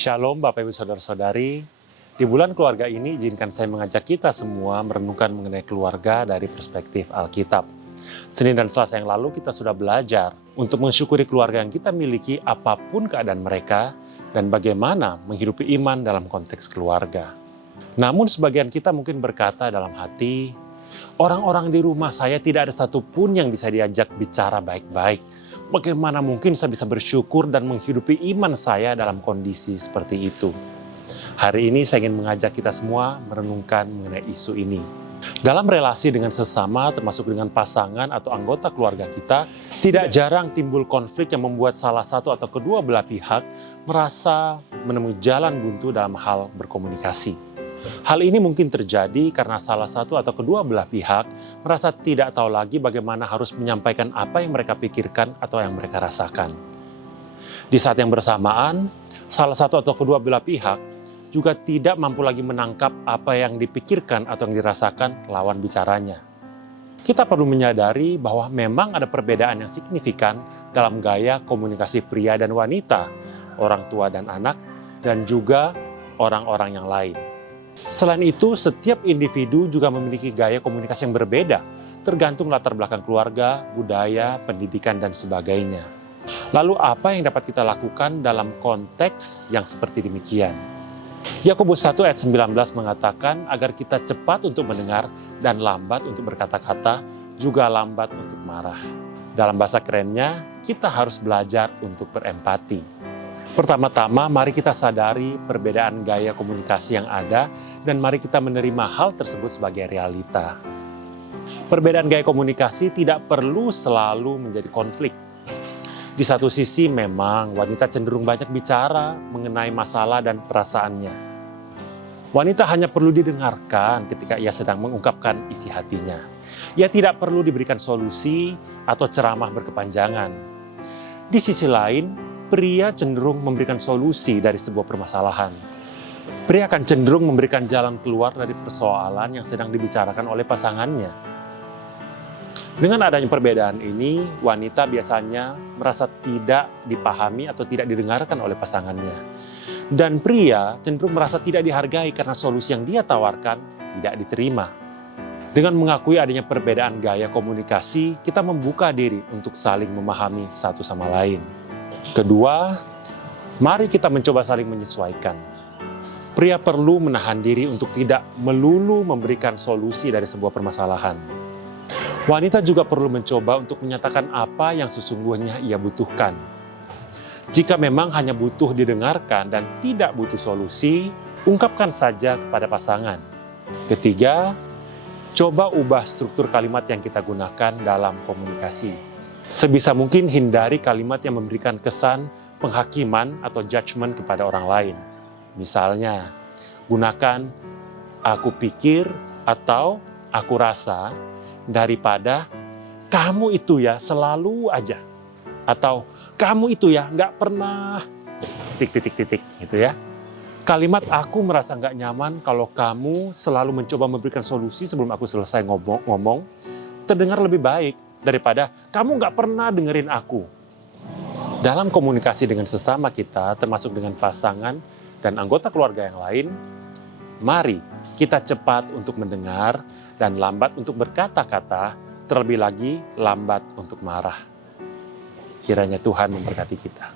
Shalom Bapak Ibu Saudara-saudari. Di bulan keluarga ini izinkan saya mengajak kita semua merenungkan mengenai keluarga dari perspektif Alkitab. Senin dan Selasa yang lalu kita sudah belajar untuk mensyukuri keluarga yang kita miliki apapun keadaan mereka dan bagaimana menghidupi iman dalam konteks keluarga. Namun sebagian kita mungkin berkata dalam hati, orang-orang di rumah saya tidak ada satupun yang bisa diajak bicara baik-baik. Bagaimana mungkin saya bisa bersyukur dan menghidupi iman saya dalam kondisi seperti itu? Hari ini saya ingin mengajak kita semua merenungkan mengenai isu ini. Dalam relasi dengan sesama, termasuk dengan pasangan atau anggota keluarga kita, tidak jarang timbul konflik yang membuat salah satu atau kedua belah pihak merasa menemui jalan buntu dalam hal berkomunikasi. Hal ini mungkin terjadi karena salah satu atau kedua belah pihak merasa tidak tahu lagi bagaimana harus menyampaikan apa yang mereka pikirkan atau yang mereka rasakan. Di saat yang bersamaan, salah satu atau kedua belah pihak juga tidak mampu lagi menangkap apa yang dipikirkan atau yang dirasakan lawan bicaranya. Kita perlu menyadari bahwa memang ada perbedaan yang signifikan dalam gaya komunikasi pria dan wanita, orang tua dan anak, dan juga orang-orang yang lain. Selain itu, setiap individu juga memiliki gaya komunikasi yang berbeda, tergantung latar belakang keluarga, budaya, pendidikan, dan sebagainya. Lalu apa yang dapat kita lakukan dalam konteks yang seperti demikian? Yakobus 1 ayat 19 mengatakan agar kita cepat untuk mendengar dan lambat untuk berkata-kata, juga lambat untuk marah. Dalam bahasa kerennya, kita harus belajar untuk berempati. Pertama-tama, mari kita sadari perbedaan gaya komunikasi yang ada dan mari kita menerima hal tersebut sebagai realita. Perbedaan gaya komunikasi tidak perlu selalu menjadi konflik. Di satu sisi memang wanita cenderung banyak bicara mengenai masalah dan perasaannya. Wanita hanya perlu didengarkan ketika ia sedang mengungkapkan isi hatinya. Ia tidak perlu diberikan solusi atau ceramah berkepanjangan. Di sisi lain, pria cenderung memberikan solusi dari sebuah permasalahan. Pria akan cenderung memberikan jalan keluar dari persoalan yang sedang dibicarakan oleh pasangannya. Dengan adanya perbedaan ini, wanita biasanya merasa tidak dipahami atau tidak didengarkan oleh pasangannya. Dan pria cenderung merasa tidak dihargai karena solusi yang dia tawarkan tidak diterima. Dengan mengakui adanya perbedaan gaya komunikasi, kita membuka diri untuk saling memahami satu sama lain. Kedua, mari kita mencoba saling menyesuaikan. Pria perlu menahan diri untuk tidak melulu memberikan solusi dari sebuah permasalahan. Wanita juga perlu mencoba untuk menyatakan apa yang sesungguhnya ia butuhkan. Jika memang hanya butuh didengarkan dan tidak butuh solusi, ungkapkan saja kepada pasangan. Ketiga, coba ubah struktur kalimat yang kita gunakan dalam komunikasi. Sebisa mungkin hindari kalimat yang memberikan kesan penghakiman atau judgement kepada orang lain. Misalnya, gunakan aku pikir atau aku rasa daripada kamu itu ya selalu aja. Atau kamu itu ya nggak pernah titik gitu ya. Kalimat aku merasa nggak nyaman kalau kamu selalu mencoba memberikan solusi sebelum aku selesai ngomong terdengar lebih baik daripada kamu nggak pernah dengerin aku. Dalam komunikasi dengan sesama kita, termasuk dengan pasangan dan anggota keluarga yang lain, mari kita cepat untuk mendengar dan lambat untuk berkata-kata, terlebih lagi lambat untuk marah. Kiranya Tuhan memberkati kita.